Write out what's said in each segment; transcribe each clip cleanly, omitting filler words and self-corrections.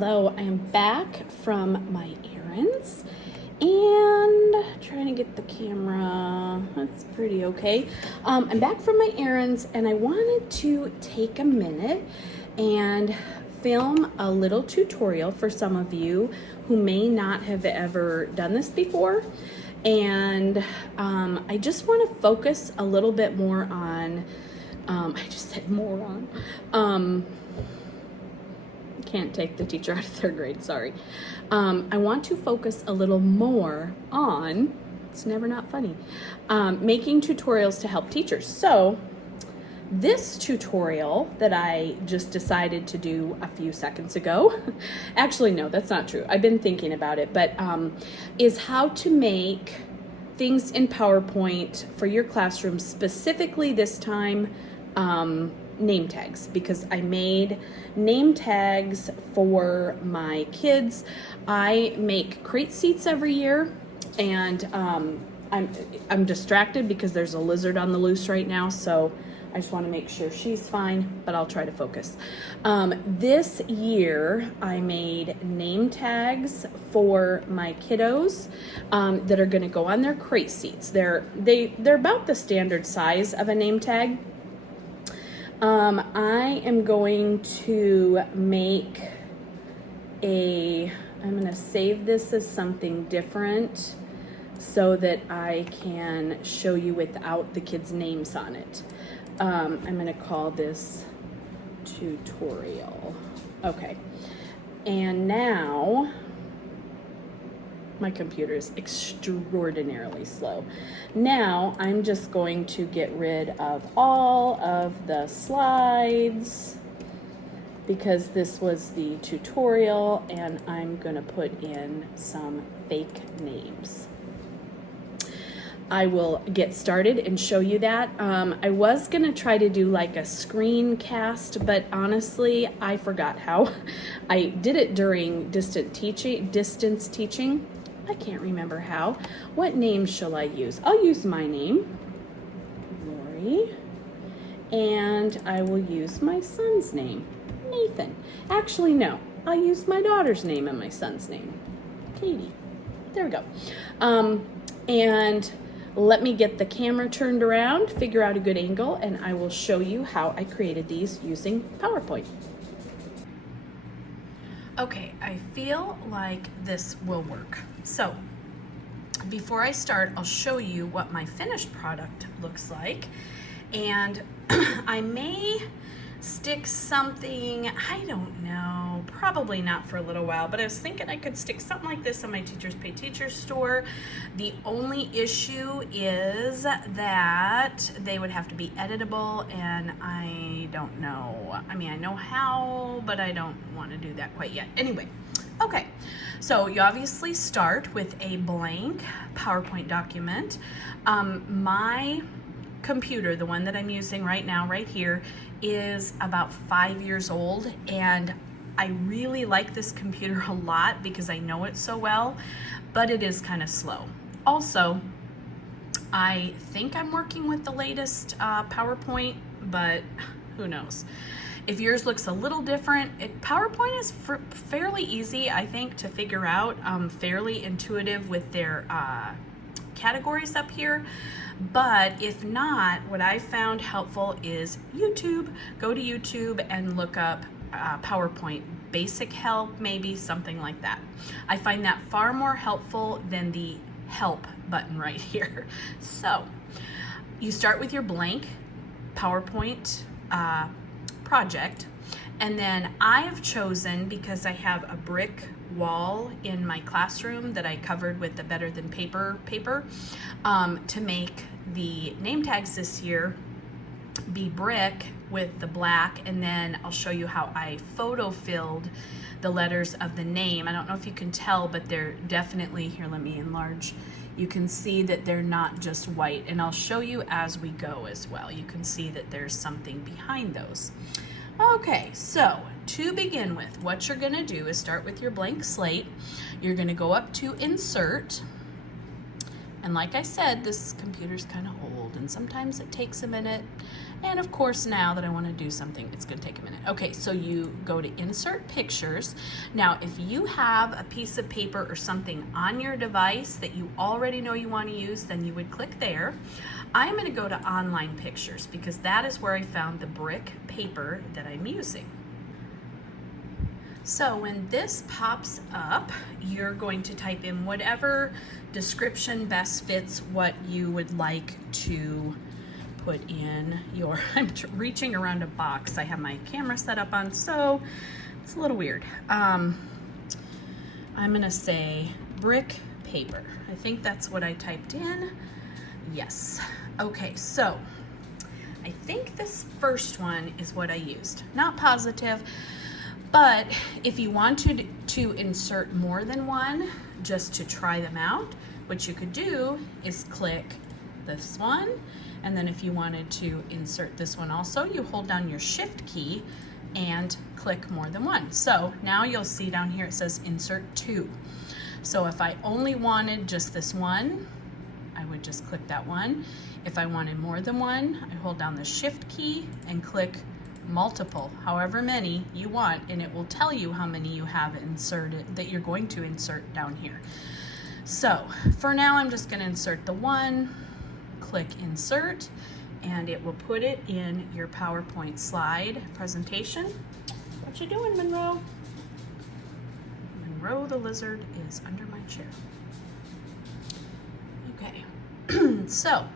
Hello, I am back from my errands and trying to get the camera. That's pretty okay. I'm back from my errands and I wanted to take a minute and film a little tutorial for some of you who may not have ever done this before. And I just want to focus a little bit more on, I just said more on, can't take the teacher out of third grade, sorry. I want to focus a little more on, it's never not funny, making tutorials to help teachers. So this tutorial that I just decided to do a few seconds ago, actually no, that's not true. I've been thinking about it, but is how to make things in PowerPoint for your classroom, specifically this time, name tags, because I made name tags for my kids. I make crate seats every year, and I'm distracted because there's a lizard on the loose right now, so I just want to make sure she's fine, but I'll try to focus. This year I made name tags for my kiddos that are going to go on their crate seats. They're about the standard size of a name tag. I am going to make I'm going to save this as something different so that I can show you without the kids' names on it. I'm going to call this tutorial. Okay. And now my computer is extraordinarily slow. Now I'm just going to get rid of all of the slides because this was the tutorial, and I'm going to put in some fake names. I will get started and show you that. I was going to try to do like a screencast, but honestly, I forgot how. I did it during distance teaching. I can't remember how. What name shall I use? I'll use my name, Lori, and I will use my son's name, Nathan. Actually, no, I'll use my daughter's name and my son's name, Katie. There we go. And let me get the camera turned around, figure out a good angle, and I will show you how I created these using PowerPoint. Okay, I feel like this will work. So before I start, I'll show you what my finished product looks like. And I may stick something, I don't know, probably not for a little while, but I was thinking I could stick something like this on my Teachers Pay Teachers store. The only issue is that they would have to be editable, and I don't know. I mean, I know how, but I don't want to do that quite yet. Anyway, okay, so you obviously start with a blank PowerPoint document. My computer, the one that I'm using right now, right here, is about 5 years old, and I really like this computer a lot because I know it so well, but it is kind of slow. Also, I think I'm working with the latest PowerPoint, but who knows. If yours looks a little different, PowerPoint is fairly easy, I think, to figure out, fairly intuitive with their categories up here. But if not, what I found helpful is YouTube. Go to YouTube and look up PowerPoint basic help, maybe something like that. I find that far more helpful than the help button right here. So you start with your blank PowerPoint project, and then I've chosen, because I have a brick wall in my classroom that I covered with the Better Than Paper to make the name tags this year be brick with the black, and then I'll show you how I photo filled the letters of the name. I don't know if you can tell, but they're definitely, here, let me enlarge. You can see that they're not just white, and I'll show you as we go as well. You can see that there's something behind those. Okay, so to begin with, what you're gonna do is start with your blank slate. You're gonna go up to Insert, and like I said, this computer's kind of old. old, and sometimes it takes a minute. And of course, now that I want to do something, it's going to take a minute. Okay, so you go to Insert Pictures. Now, if you have a piece of paper or something on your device that you already know you want to use, then you would click there. I'm going to go to Online Pictures because that is where I found the brick paper that I'm using. So when this pops up, you're going to type in whatever description best fits what you would like to put in your, I'm reaching around a box I have my camera set up on, so it's a little weird. I'm gonna say brick paper. I think that's what I typed in. Yes. Okay, so I think this first one is what I used. Not positive, but if you wanted to insert more than one, just to try them out, what you could do is click this one, and then if you wanted to insert this one also, you hold down your Shift key and click more than one. So now you'll see down here it says Insert 2. So if I only wanted just this one, I would just click that one. If I wanted more than one, I hold down the Shift key and click multiple, however many you want, and it will tell you how many you have inserted that you're going to insert down here. So for now, I'm just going to insert the one, click Insert, and it will put it in your PowerPoint slide presentation. What you doing, Monroe? Monroe the lizard is under my chair. Okay, so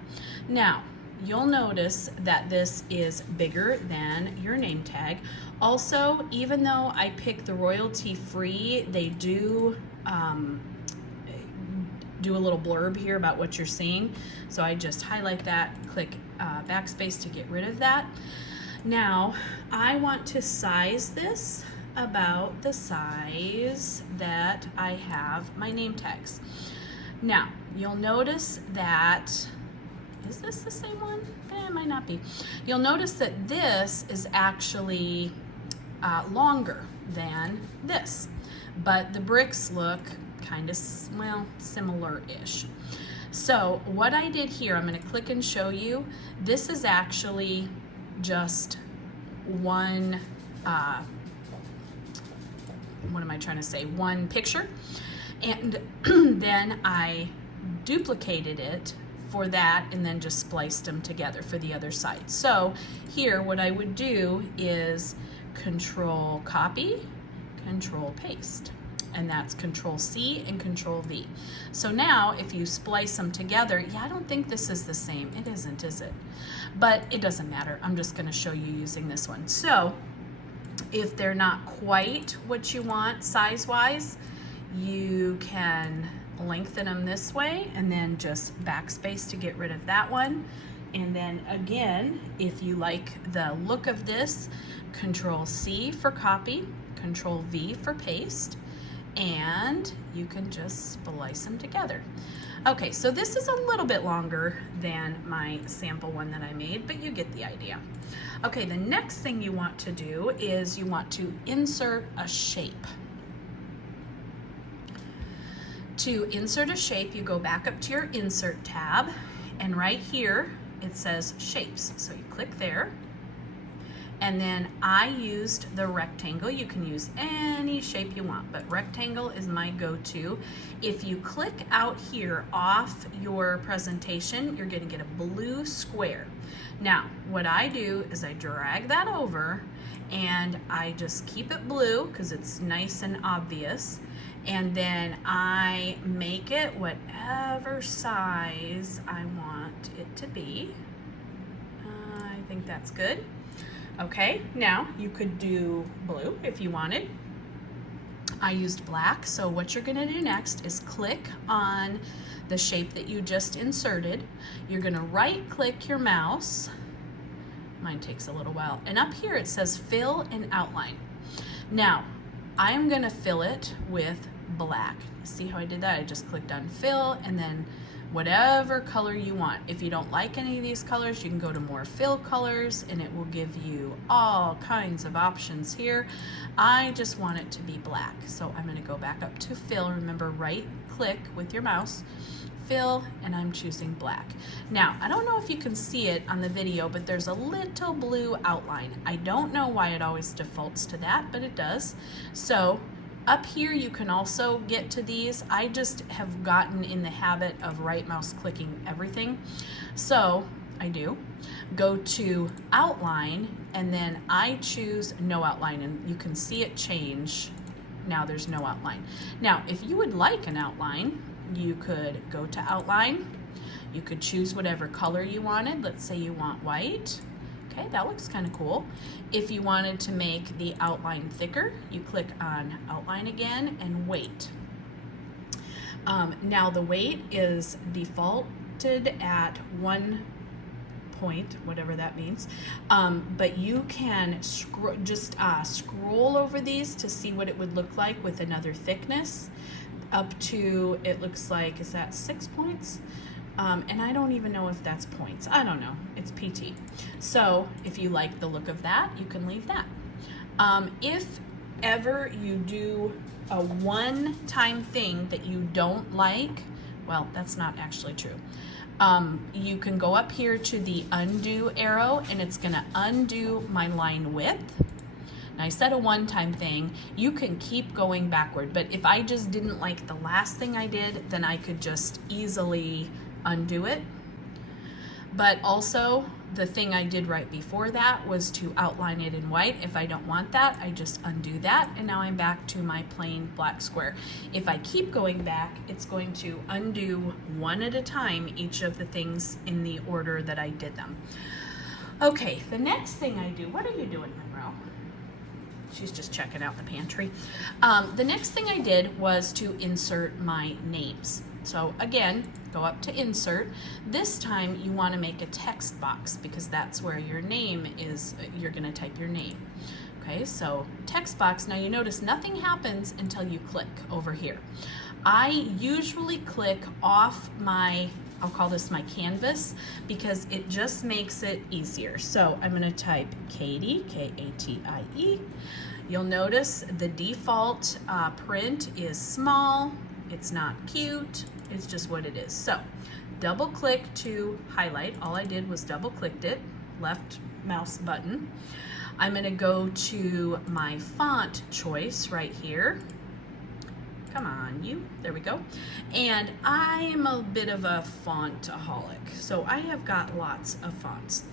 now you'll notice that this is bigger than your name tag. Also, even though I picked the royalty free, they do do a little blurb here about what you're seeing. So I just highlight that, click backspace to get rid of that. Now, I want to size this about the size that I have my name tags. Now, you'll notice that, is this the same one? It might not be. You'll notice that this is actually longer than this, but the bricks look kind of, well, similar-ish. So what I did here, I'm going to click and show you. This is actually just one, what am I trying to say? One picture. And then I duplicated it for that and then just spliced them together for the other side. So here what I would do is Control Copy, Control Paste, and that's Control C and Control V. So now if you splice them together, yeah, I don't think this is the same. It isn't, is it? But it doesn't matter. I'm just going to show you using this one. So if they're not quite what you want size-wise, you can lengthen them this way and then just backspace to get rid of that one. And then again, if you like the look of this, Control C for copy, Control V for paste, and you can just splice them together. Okay, so this is a little bit longer than my sample one that I made, but you get the idea. Okay, the next thing you want to do is you want to insert a shape. To insert a shape, you go back up to your Insert tab, and right here it says Shapes. So you click there, and then I used the rectangle. You can use any shape you want, but rectangle is my go-to. If you click out here off your presentation, you're gonna get a blue square. Now, what I do is I drag that over and I just keep it blue because it's nice and obvious. And then I make it whatever size I want it to be. I think that's good. Okay, now you could do blue if you wanted. I used black, so what you're gonna do next is click on the shape that you just inserted. You're gonna right click your mouse. Mine takes a little while. And up here it says Fill and Outline. Now, I am gonna fill it with black. See how I did that? I just clicked on Fill and then whatever color you want. If you don't like any of these colors, you can go to more fill colors and it will give you all kinds of options here. I just want it to be black. So I'm gonna go back up to Fill. Remember, right click with your mouse, fill, and I'm choosing black. Now, I don't know if you can see it on the video, but there's a little blue outline. I don't know why it always defaults to that, but it does. So up here, you can also get to these. I just have gotten in the habit of right mouse clicking everything. So I do go to outline, and then I choose no outline, and you can see it change. Now there's no outline. Now, if you would like an outline, you could go to outline. You could choose whatever color you wanted. Let's say you want white. Okay, that looks kind of cool. If you wanted to make the outline thicker, you click on outline again and weight. Now the weight is defaulted at 1 point, whatever that means, but you can scroll over these to see what it would look like with another thickness up to, it looks like, is that 6 points? And I don't even know if that's points. I don't know. It's PT. So if you like the look of that, you can leave that. If ever you do a one-time thing that you don't like, well, that's not actually true. You can go up here to the undo arrow, and it's going to undo my line width. Now, I said a one-time thing. You can keep going backward, but if I just didn't like the last thing I did, then I could just easily undo it. But also, the thing I did right before that was to outline it in white. If I don't want that, I just undo that, and now I'm back to my plain black square. If I keep going back, it's going to undo one at a time each of the things in the order that I did them. Okay, the next thing I do, what are you doing, Monroe? She's just checking out the pantry. The next thing I did was to insert my names. So again, go up to insert. This time you want to make a text box because that's where your name is. You're going to type your name. Okay, so text box. Now you notice nothing happens until you click over here. I usually click off my, I'll call this my canvas, because it just makes it easier. So I'm going to type Katie, K-A-T-I-E. You'll notice the default print is small. It's not cute. It's just what it is. So double click to highlight. All I did was double clicked it, left mouse button. I'm going to go to my font choice right here. Come on, you. There we go. And I'm a bit of a fontaholic, so I have got lots of fonts.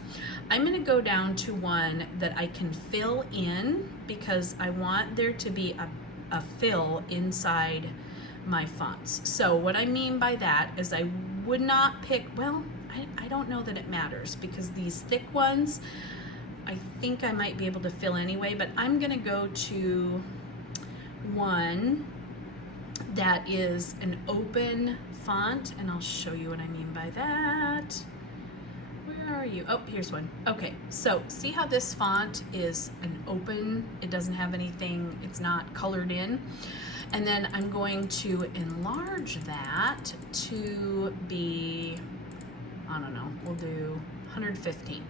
I'm going to go down to one that I can fill in because I want there to be a fill inside my fonts. So what I mean by that is I would not pick, well, I don't know that it matters because these thick ones, I think I might be able to fill anyway, but I'm going to go to one that is an open font, and I'll show you what I mean by that. Where are you? Oh, here's one. Okay, so see how this font is an open, it doesn't have anything, it's not colored in. And then I'm going to enlarge that to be, I don't know, we'll do 115.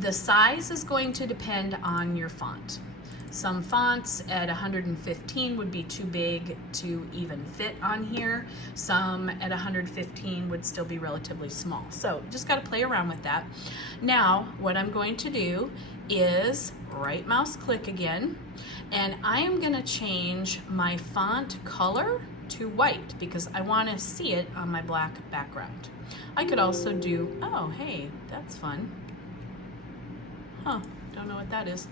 The size is going to depend on your font. Some fonts at 115 would be too big to even fit on here. Some at 115 would still be relatively small. So just got to play around with that. Now, what I'm going to do is right mouse click again, and I am going to change my font color to white because I want to see it on my black background. I could also do, oh, hey, that's fun. Huh, don't know what that is.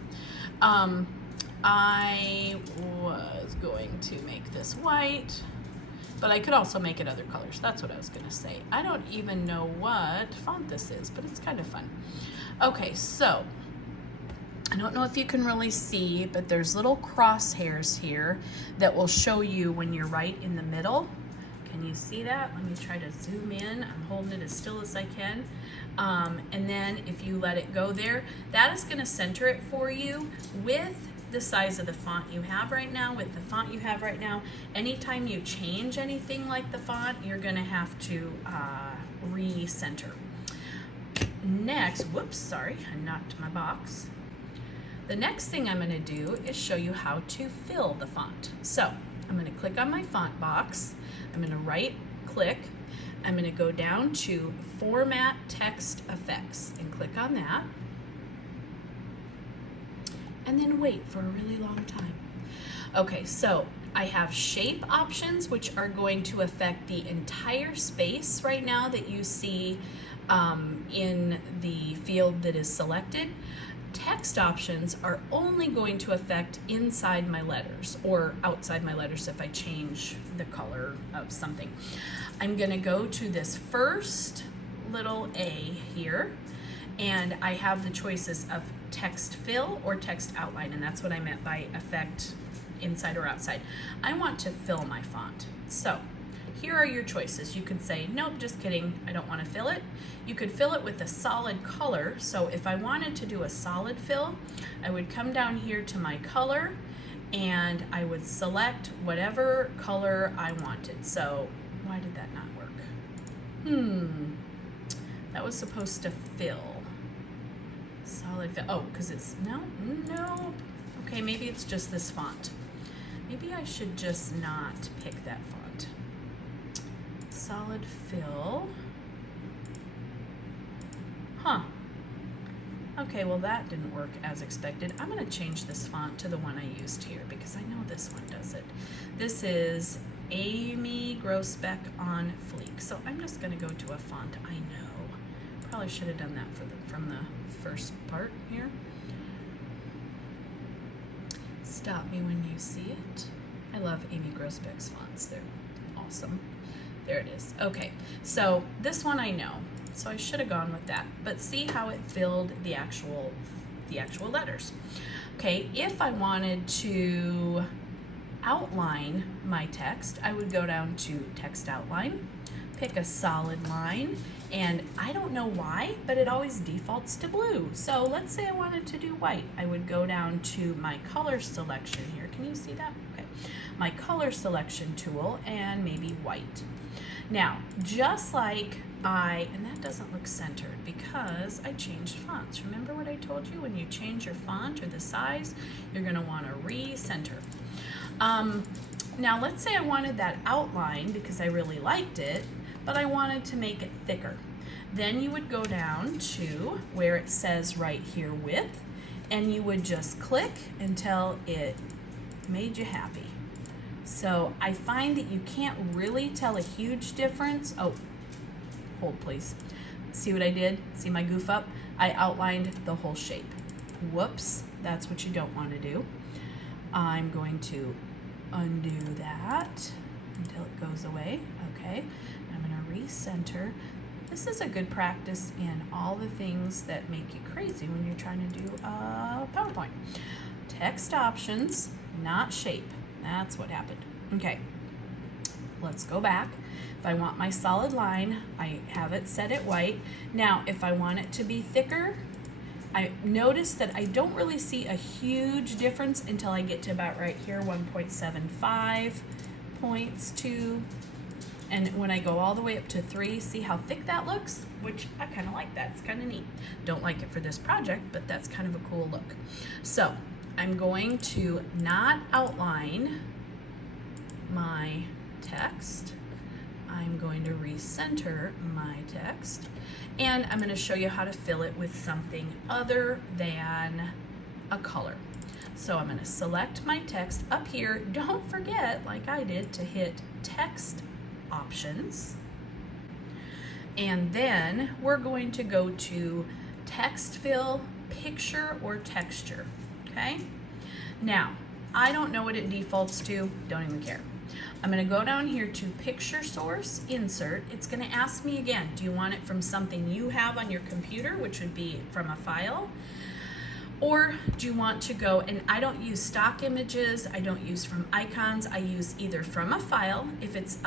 I was going to make this white, but I could also make it other colors. That's what I was going to say. I don't even know what font this is, but it's kind of fun. Okay, so I don't know if you can really see, but there's little crosshairs here that will show you when you're right in the middle. Can you see that? Let me try to zoom in. I'm holding it as still as I can. And then if you let it go there, that is going to center it for you with the size of the font you have right now. With the font you have right now, anytime you change anything like the font, you're going to have to recenter. Next, whoops, sorry, I knocked my box. The next thing I'm going to do is show you how to fill the font. So I'm going to click on my font box. I'm going to right click, I'm going to go down to Format Text Effects and click on that. And then wait for a really long time. Okay, so I have shape options, which are going to affect the entire space right now that you see in the field that is selected. Text options are only going to affect inside my letters or outside my letters if I change the color of something. I'm going to go to this first little A here, and I have the choices of text fill or text outline, and that's what I meant by affect inside or outside. I want to fill my font. So here are your choices. You could say, nope, just kidding, I don't want to fill it. You could fill it with a solid color. So if I wanted to do a solid fill, I would come down here to my color and I would select whatever color I wanted. So why did that not work? That was supposed to fill. Solid fill. Oh, because it's, no. Okay, maybe it's just this font. Maybe I should just not pick that font. Solid fill. Okay, well that didn't work as expected. I'm going to change this font to the one I used here because I know this one does it. This is Amy Grosbeck on Fleek. So I'm just going to go to a font I know. Probably should have done that from the first part here. Stop me when you see it. I love Amy Grosbeck's fonts. They're awesome. There it is. Okay, so this one I know, so I should have gone with that. But see how it filled the actual letters. Okay, if I wanted to outline my text, I would go down to Text Outline, pick a solid line, and I don't know why, but it always defaults to blue. So let's say I wanted to do white. I would go down to my color selection here. Can you see that? Okay. My color selection tool and maybe white. Now, just like and that doesn't look centered because I changed fonts. Remember what I told you? When you change your font or the size, you're gonna wanna re-center. Now let's say I wanted that outline because I really liked it, but I wanted to make it thicker. Then you would go down to where it says right here width, and you would just click until it made you happy. So I find that you can't really tell a huge difference. Oh, hold please. See what I did? See my goof up? I outlined the whole shape. Whoops, that's what you don't want to do. I'm going to undo that until it goes away. Okay, I'm going to recenter. This is a good practice in all the things that make you crazy when you're trying to do a PowerPoint. Text options, not shape. That's what happened. Okay, let's go back. If I want my solid line, I have it set at white. Now, if I want it to be thicker, I notice that I don't really see a huge difference until I get to about right here, 1.75 points to, and when I go all the way up to 3, see how thick that looks? Which I kind of like that, it's kind of neat. Don't like it for this project, but that's kind of a cool look. So I'm going to not outline my text. I'm going to recenter my text, and I'm going to show you how to fill it with something other than a color. So I'm going to select my text up here. Don't forget, like I did, to hit text options, and then we're going to go to text fill, picture, or texture. Okay, now I don't know what it defaults to, don't even care. I'm going to go down here to picture source, insert. It's going to ask me again, do you want it from something you have on your computer, which would be from a file? Or do you want to go, and I don't use stock images, I don't use from icons, I use either from a file, if it's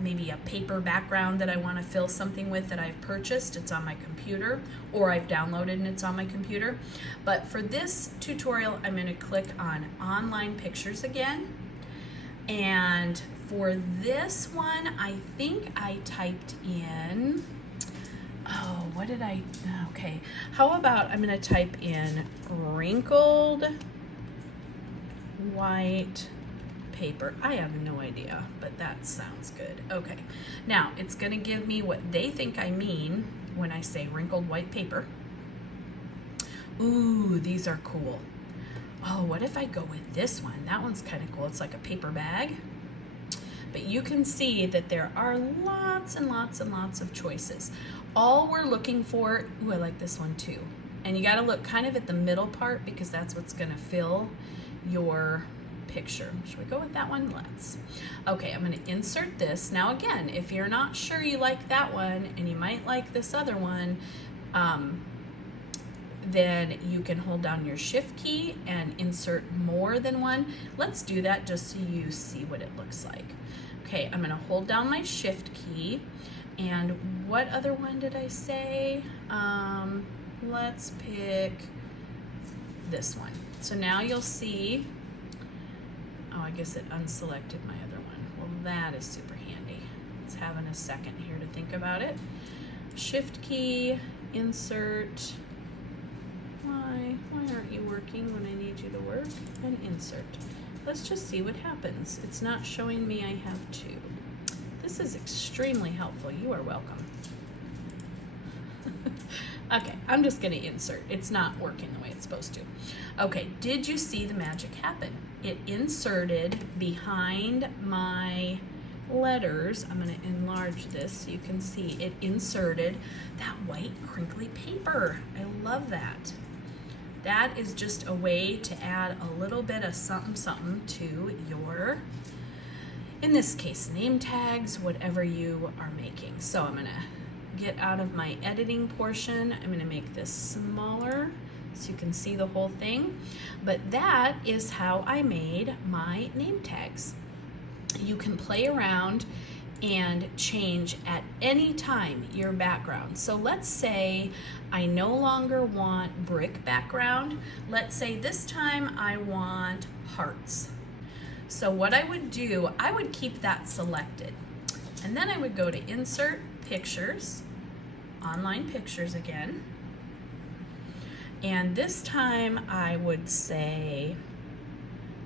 maybe a paper background that I want to fill something with that I've purchased, it's on my computer, or I've downloaded and it's on my computer. But for this tutorial, I'm going to click on online pictures again. And for this one, I think I typed in, oh, what did I, okay. How about I'm going to type in wrinkled white paper. I have no idea, but that sounds good. Okay, now it's gonna give me what they think I mean when I say wrinkled white paper. Ooh, these are cool. Oh, what if I go with this one? That one's kind of cool. It's like a paper bag. But you can see that there are lots and lots and lots of choices. All we're looking for, ooh, I like this one too. And you gotta look kind of at the middle part because that's what's gonna fill your picture. Should we go with that one? Let's. Okay, I'm gonna insert this. Now again, if you're not sure you like that one and you might like this other one, then you can hold down your shift key and insert more than one. Let's do that just so you see what it looks like. Okay, I'm gonna hold down my shift key, and what other one did I say? Let's pick this one. So now you'll see, oh, I guess it unselected my other one. Well, that is super handy. It's having a second here to think about it. Shift key, insert. Why aren't you working when I need you to work? And insert. Let's just see what happens. It's not showing me I have two. This is extremely helpful. You are welcome. Okay, I'm just gonna insert. It's not working the way it's supposed to. Okay, did you see the magic happen? It inserted behind my letters. I'm gonna enlarge this so you can see it inserted that white crinkly paper. I love that. That is just a way to add a little bit of something something to your, in this case, name tags, whatever you are making. So I'm gonna get out of my editing portion. I'm gonna make this smaller so you can see the whole thing. But that is how I made my name tags. You can play around and change at any time your background. So let's say I no longer want brick background. Let's say this time I want hearts. So what I would do, I would keep that selected. And then I would go to Insert, Pictures, Online Pictures again. And this time I would say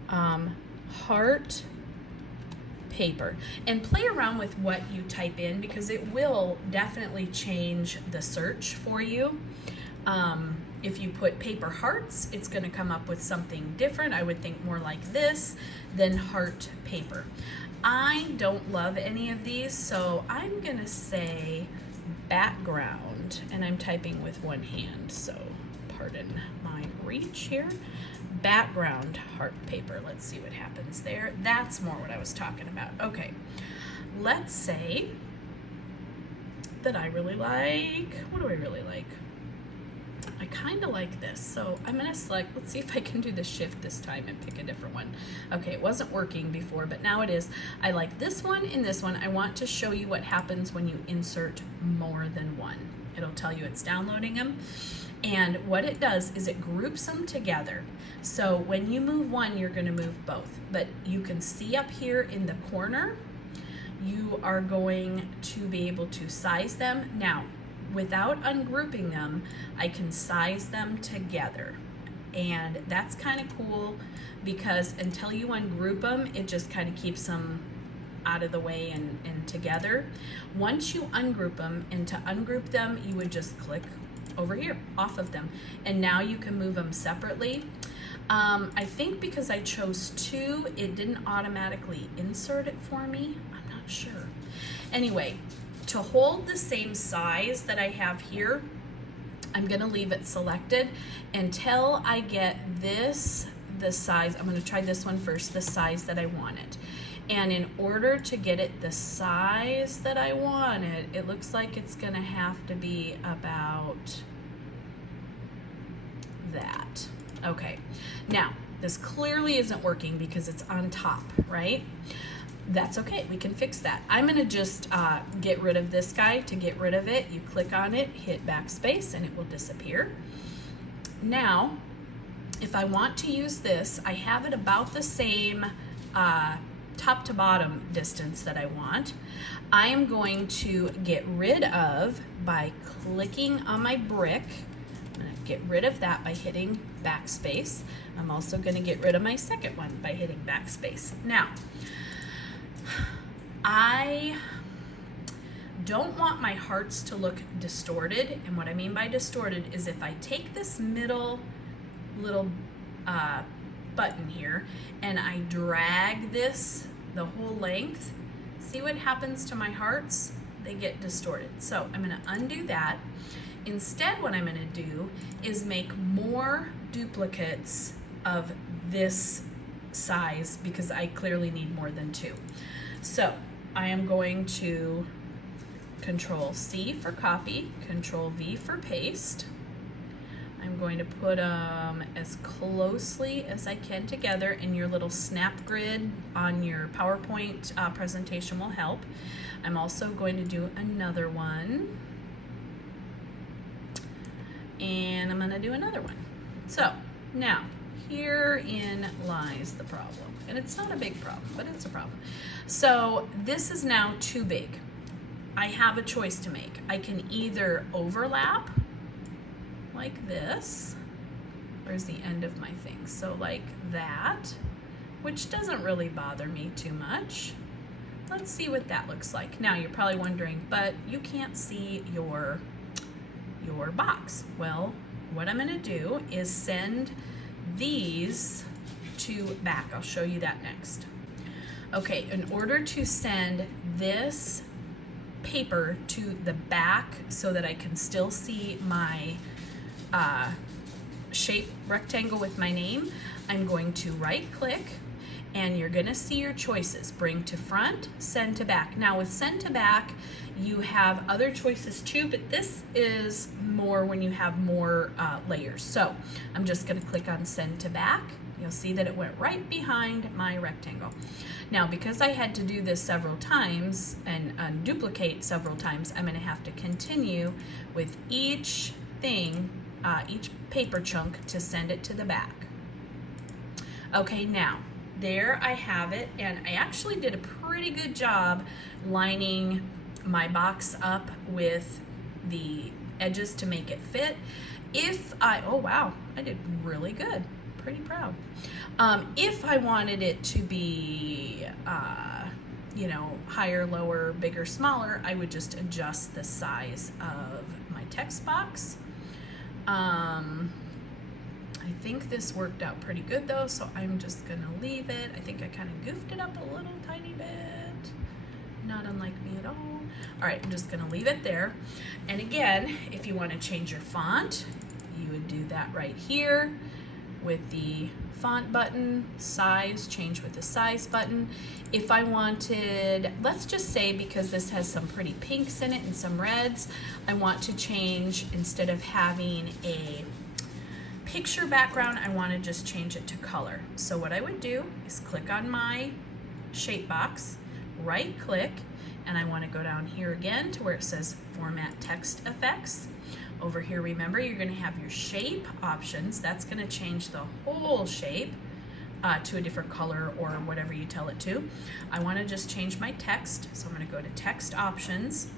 heart paper, and play around with what you type in because it will definitely change the search for you. If you put paper hearts, it's going to come up with something different. I would think more like this than heart paper. I don't love any of these, so I'm going to say background, and I'm typing with one hand, so pardon my reach here. Background heart paper. Let's see what happens there. That's more what I was talking about. Okay, let's say that I really like, what do I really like? I kind of like this, so I'm gonna select, let's see if I can do the shift this time and pick a different one. Okay, it wasn't working before, but now it is. I like this one and this one. I want to show you what happens when you insert more than one. It'll tell you it's downloading them. And what it does is it groups them together. So when you move one, you're going to move both. But you can see up here in the corner, you are going to be able to size them. Now, without ungrouping them, I can size them together. And that's kind of cool because until you ungroup them, it just kind of keeps them out of the way and together. Once you ungroup them, and to ungroup them, you would just click over here, off of them. And now you can move them separately. I think because I chose two, it didn't automatically insert it for me. I'm not sure. Anyway, to hold the same size that I have here, I'm gonna leave it selected until I get this, the size. I'm gonna try this one first, the size that I want it. And in order to get it the size that I wanted, it looks like it's gonna have to be about that. Okay, now this clearly isn't working because it's on top, right? That's okay, we can fix that. I'm gonna just get rid of this guy. To get rid of it, you click on it, hit backspace, and it will disappear. Now, if I want to use this, I have it about the same top to bottom distance that I want. I am going to get rid of by clicking on my brick. I'm going to get rid of that by hitting backspace. I'm also going to get rid of my second one by hitting backspace. Now, I don't want my hearts to look distorted, and what I mean by distorted is if I take this middle little button here and I drag this the whole length, see what happens to my hearts? They get distorted. So I'm going to undo that. Instead, what I'm going to do is make more duplicates of this size because I clearly need more than 2. So I am going to Control C for copy, Control V for paste. I'm going to put them as closely as I can together, and your little snap grid on your PowerPoint presentation will help. I'm also going to do another one, and I'm going to do another one. So now, herein lies the problem, and it's not a big problem, but it's a problem. So this is now too big. I have a choice to make. I can either overlap like this. Where's the end of my thing? So like that, which doesn't really bother me too much. Let's see what that looks like. Now you're probably wondering, but you can't see your box. Well, what I'm gonna do is send these to back. I'll show you that next. Okay, in order to send this paper to the back so that I can still see my shape rectangle with my name, I'm going to right click, and you're going to see your choices: bring to front, send to back. Now with send to back, you have other choices too, but this is more when you have more layers. So I'm just going to click on send to back. You'll see that it went right behind my rectangle. Now, because I had to do this several times and duplicate several times, I'm going to have to continue with each thing, each paper chunk, to send it to the back. Okay, now there I have it, and I actually did a pretty good job lining my box up with the edges to make it fit. Oh wow, I did really good. Pretty proud. If I wanted it to be, you know, higher, lower, bigger, smaller, I would just adjust the size of my text box. I think this worked out pretty good though, so I'm just gonna leave it. I think I kind of goofed it up a little tiny bit, not unlike me at all. All right, I'm just gonna leave it there. And again, if you want to change your font, you would do that right here with the font button. Size, change with the size button. If I wanted, let's just say, because this has some pretty pinks in it and some reds, I want to change, instead of having a picture background, I want to just change it to color. So what I would do is click on my shape box, right click, and I want to go down here again to where it says Format Text Effects. Over here, remember, you're going to have your shape options. That's going to change the whole shape to a different color or whatever you tell it to. I want to just change my text, so I'm going to go to Text Options.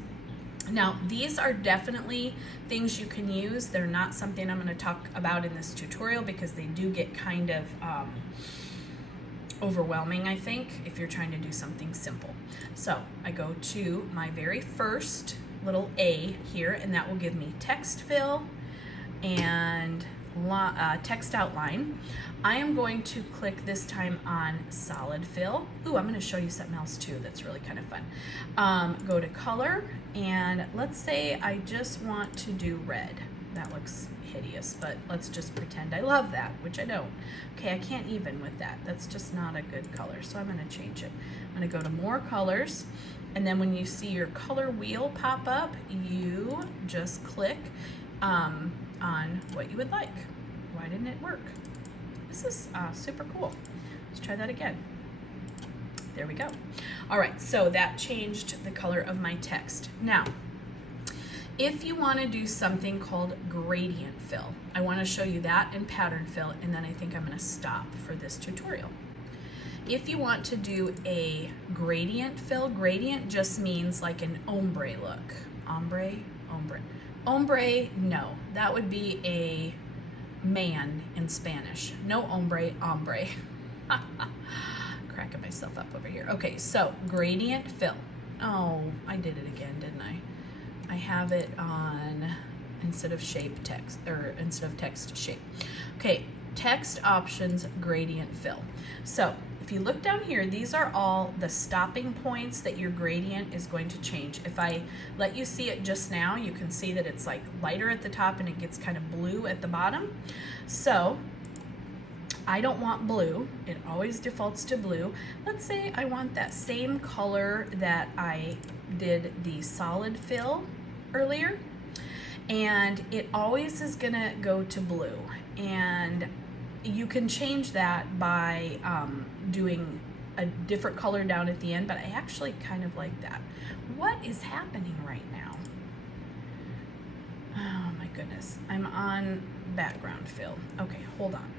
Now, these are definitely things you can use. They're not something I'm going to talk about in this tutorial because they do get kind of overwhelming, I think, if you're trying to do something simple. So I go to my very first little A here, and that will give me text fill and text outline. I am going to click this time on solid fill. Ooh, I'm going to show you something else too that's really kind of fun. Go to color, and let's say I just want to do red. That looks hideous, but let's just pretend I love that, which I don't. Okay, I can't even with that. That's just not a good color, so I'm going to change it. I'm going to go to more colors, and then when you see your color wheel pop up, you just click on what you would like. Why didn't it work? This is super cool. Let's try that again. There we go. All right, so that changed the color of my text. Now, if you want to do something called gradient fill, I want to show you that in pattern fill, and then I think I'm going to stop for this tutorial. If you want to do a gradient fill, gradient just means like an ombre look. Ombre, ombre. Hombre, no, that would be a man in Spanish. No hombre, hombre. Cracking myself up over here. Okay, so gradient fill. Oh, I did it again, didn't I? I have it on, instead of shape, text, or instead of text, shape. Okay, text options, gradient fill. So if you look down here, these are all the stopping points that your gradient is going to change. If I let you see it just now, you can see that it's like lighter at the top and it gets kind of blue at the bottom. So I don't want blue. It always defaults to blue. Let's say I want that same color that I did the solid fill earlier, and it always is gonna go to blue. And you can change that by doing a different color down at the end, but I actually kind of like that. What is happening right now? Oh my goodness, I'm on background fill. Okay, hold on.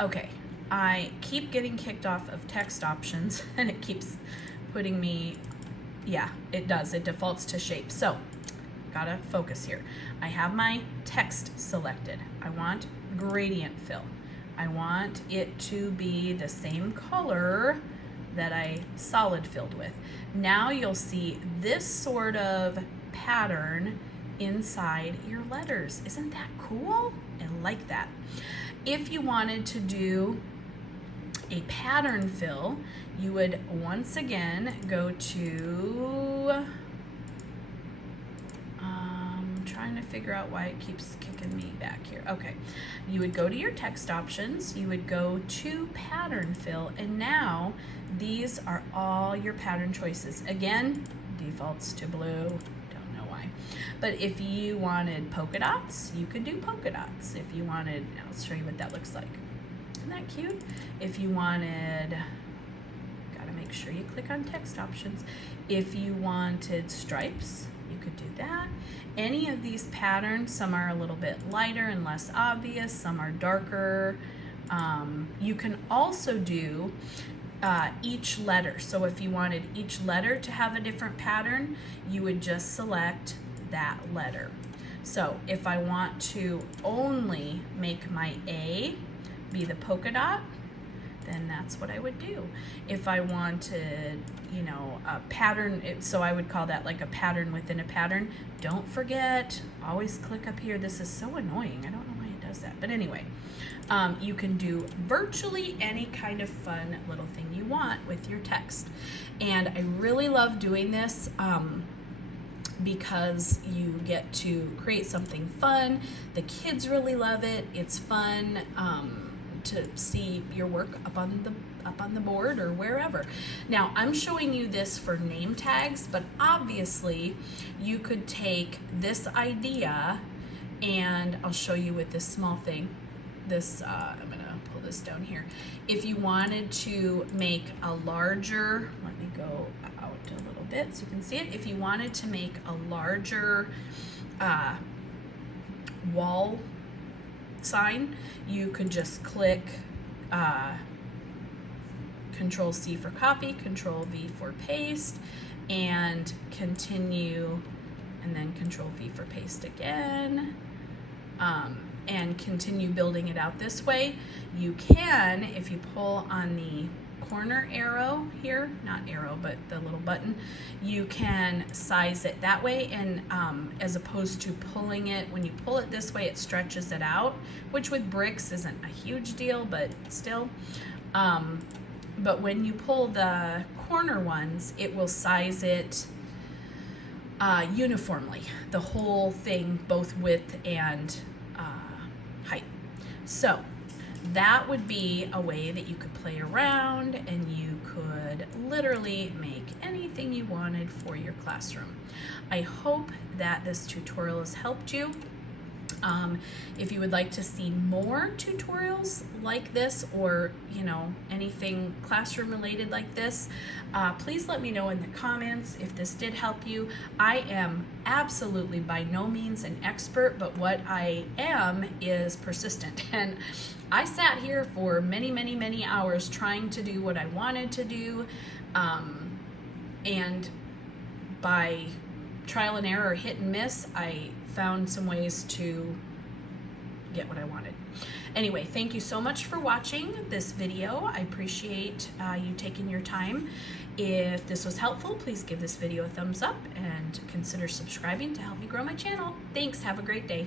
Okay, I keep getting kicked off of text options and it keeps putting me, yeah, it does, it defaults to shape. So, gotta focus here. I have my text selected. I want gradient fill. I want it to be the same color that I solid filled with. Now you'll see this sort of pattern inside your letters. Isn't that cool? I like that. If you wanted to do a pattern fill, you would once again go to, trying to figure out why it keeps kicking me back here. Okay, you would go to your text options, you would go to pattern fill, and now these are all your pattern choices. Again, defaults to blue, don't know why. But if you wanted polka dots, you could do polka dots. If you wanted, I'll show you what that looks like. Isn't that cute? If you wanted, gotta make sure you click on text options. If you wanted stripes, you could do that. Any of these patterns, some are a little bit lighter and less obvious, some are darker. You can also do each letter. So if you wanted each letter to have a different pattern, you would just select that letter. So if I want to only make my A be the polka dot, then that's what I would do. If I wanted, you know, a pattern, so I would call that like a pattern within a pattern. Don't forget, always click up here. This is so annoying. I don't know why it does that. But anyway, you can do virtually any kind of fun little thing you want with your text. And I really love doing this because you get to create something fun. The kids really love it. It's fun. To see your work up on the board or wherever. Now I'm showing you this for name tags, but obviously you could take this idea, and I'll show you with this small thing. This I'm gonna pull this down here. If you wanted to make a larger, let me go out a little bit so you can see it. If you wanted to make a larger wall sign, you could just click Control C for copy, Control V for paste, and continue, and then Control V for paste again, and continue building it out this way. You can, if you pull on the corner arrow here, not arrow, but the little button, you can size it that way, and as opposed to pulling it, when you pull it this way, it stretches it out, which with bricks isn't a huge deal, but still. But when you pull the corner ones, it will size it uniformly, the whole thing, both width and height. So that would be a way that you could play around, and you could literally make anything you wanted for your classroom. I hope that this tutorial has helped you. If you would like to see more tutorials like this, or you know, anything classroom related like this, please let me know in the comments if this did help you. I am absolutely by no means an expert, but what I am is persistent, and I sat here for many hours trying to do what I wanted to do, and by trial and error, hit and miss, I found some ways to get what I wanted. Anyway, thank you so much for watching this video. I appreciate you taking your time. If this was helpful, please give this video a thumbs up and consider subscribing to help me grow my channel. Thanks, have a great day.